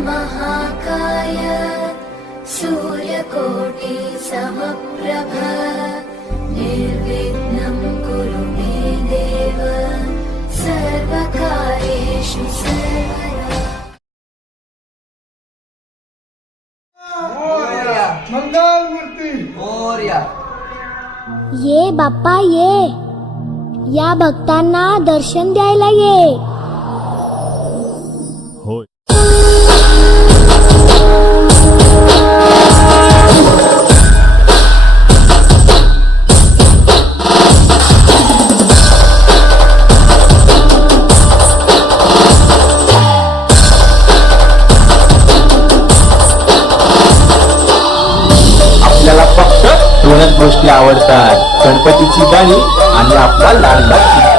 महाकाय सूर्यकोटि समप्रभ निर्विघ्नं कुरु मे देव सर्वकार्येषु सर्वदा। मंगल मूर्ती मोरया। ये बाप्पा ये, या भक्तांना दर्शन द्यायला ये। होय. आपल्याला फक्त दोनच गोष्टी आवडतात, गणपतीची गाणी आणि आपला लाडका चिमटा.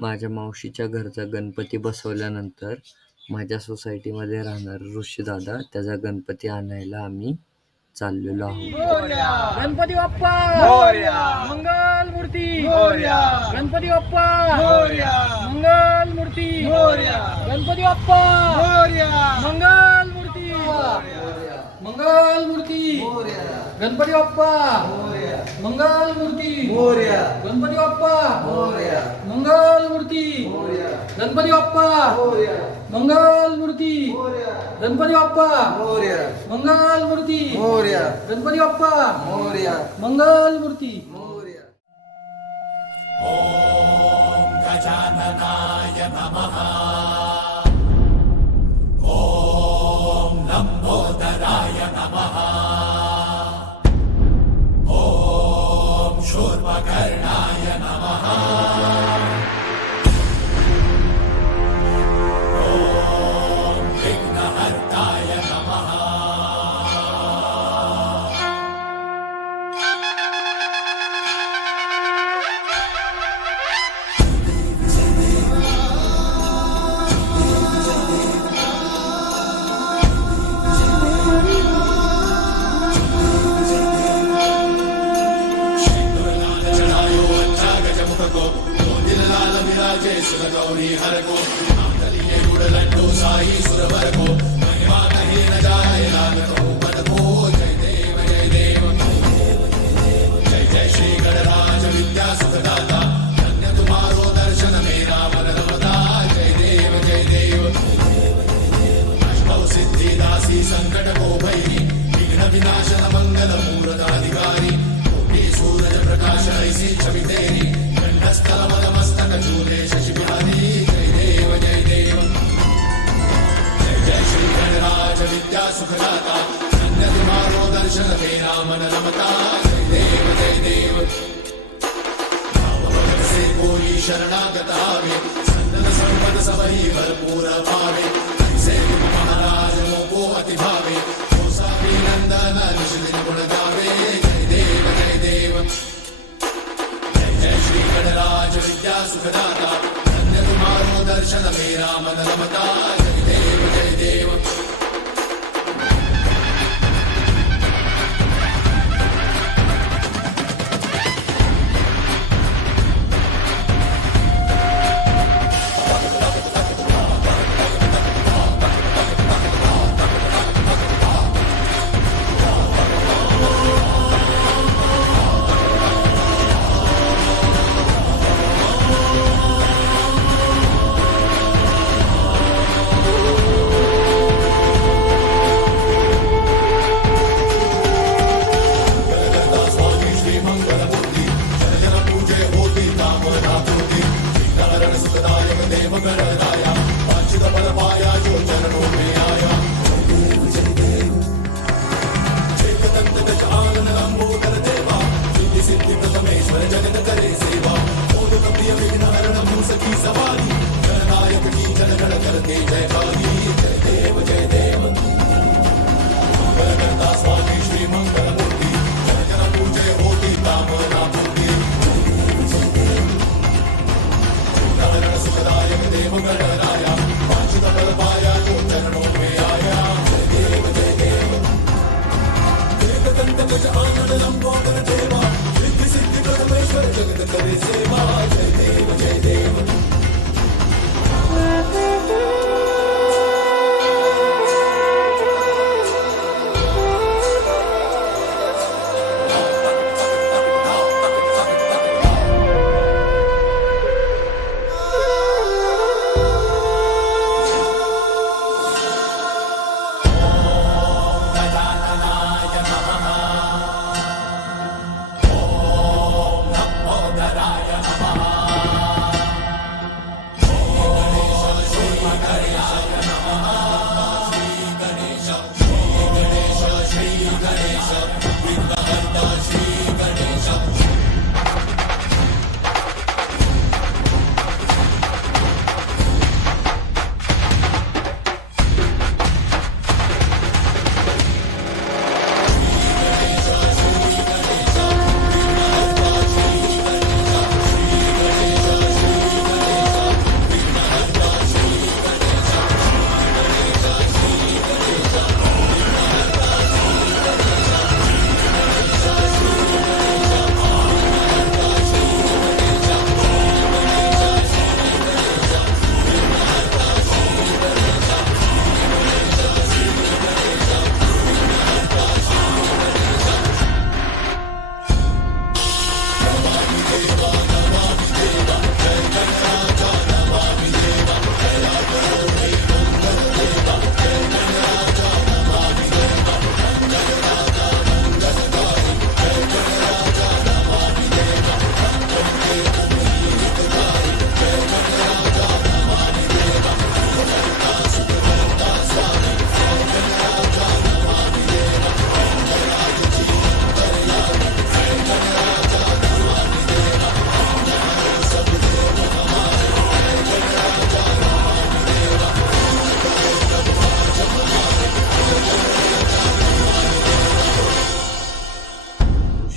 माझ्या मावशीच्या घरचा गणपती बसवल्यानंतर माझ्या सोसायटीमध्ये राहणार ऋषीदादा त्याचा गणपती आणायला आम्ही चाललेलो आहोत. गणपती बाप्पा मंगल मूर्ती, गणपती बाप्पा मंगल मूर्ती, गणपती बाप्पा मंगल मूर्ती, मंगल मूर्ती, गणपती बाप्पा मंगल मूर्ती, गणपती बाप्पा मंगल मूर्ती, गणपती बाप्पा मंगल मूर्ती, गणपती बाप्पा मंगल मूर्ती, गणपती बाप्पा मंगल मूर्ती. ओम गजाननाय नमः. ओम लंबोदराय नमः. ओम शूर्पकर्णाय नमः. ओम विघ्नहर्ताय नमः. गौरी हर को लिए गुड़ लड्डू साई सुरवर को महिमा कहीं न जाए लागत हो पद को. जय देव जय देव जय जय श्री गणराज विद्या सुखदाता. धन्य तुम्हारो दर्शन मेरा मन रमता. जय देव जय देव अष्टौ सिद्धि दासी संकट को भैरी विघ्न विनाशन मंगल मूर्त अधिकारी. कोटि सूरज प्रकाश ऐसी छवि तेरी. कंठस्थल मस्तक चूले शशि बिहारी. जय देव जय देव जय जय श्री गणराज विद्या सुखदाता. धन्य तुम्हारो दर्शन मेरा मन रमता. जय देव जय देव भाव भगत से कोई शरणागत आवे. संतन संपद सबही भरपूर पावे. ऐसे तुम महाराज मोको अति भावे. गोसावी नंदन ऋषि गुण गावे. जय देव जय देव जय श्री गणराज विद्या सुखदाता. धन्य तुम्हारो दर्शन मेरा मन रमता. जय देव जय देव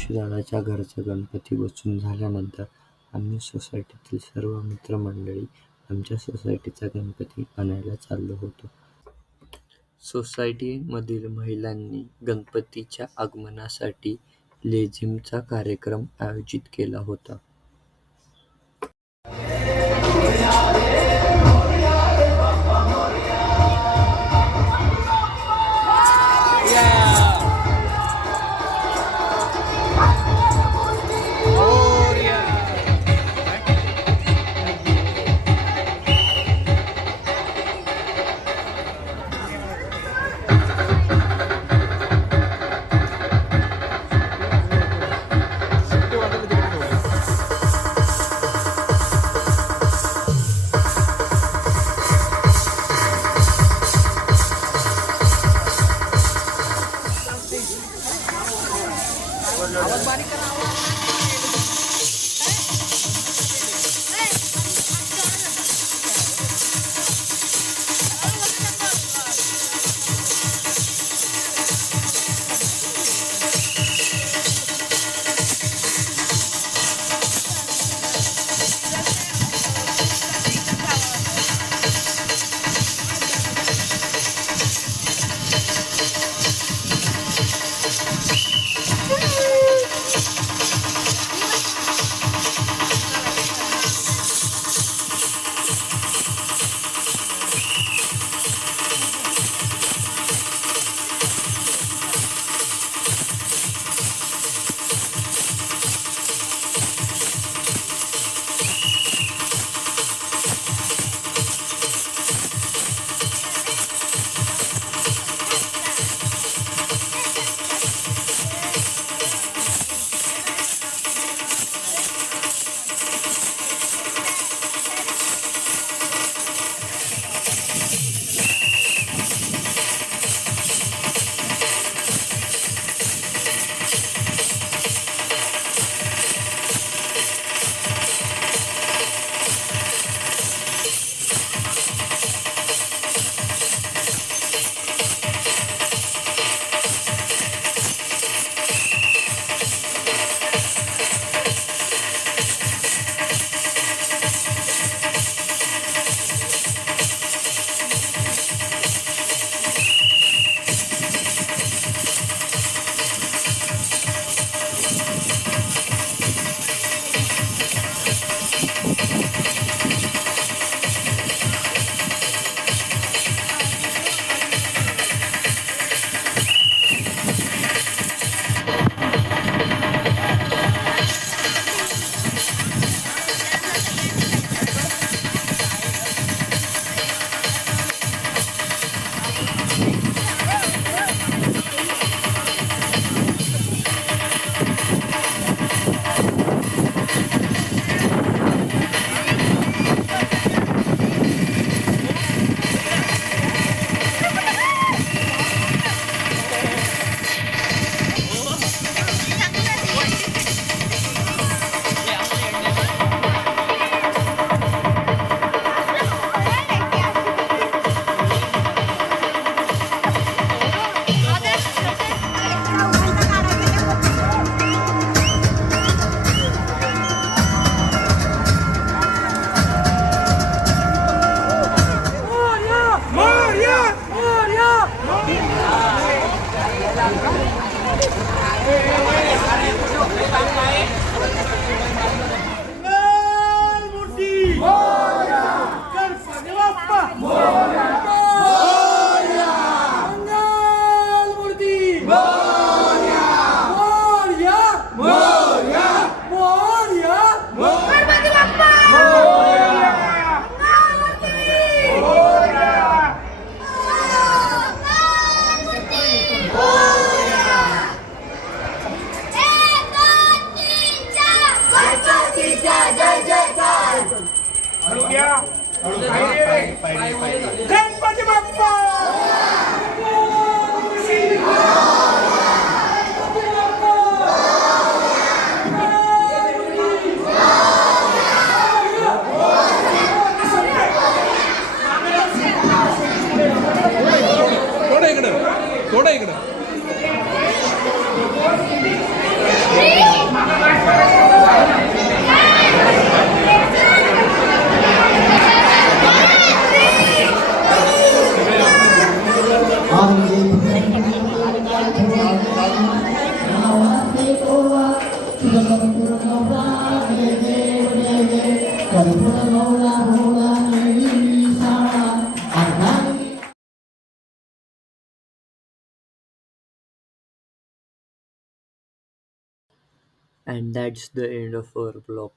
ऋषीदादाच्या घरचा गणपती बसून झाल्यानंतर आम्ही सोसायटीतील सर्व मित्रमंडळी आमच्या सोसायटीचा गणपती आणायला चाललो होतो. सोसायटीमधील महिलांनी गणपतीच्या आगमनासाठी लेझिमचा कार्यक्रम आयोजित केला होता. And that's the end of our vlog.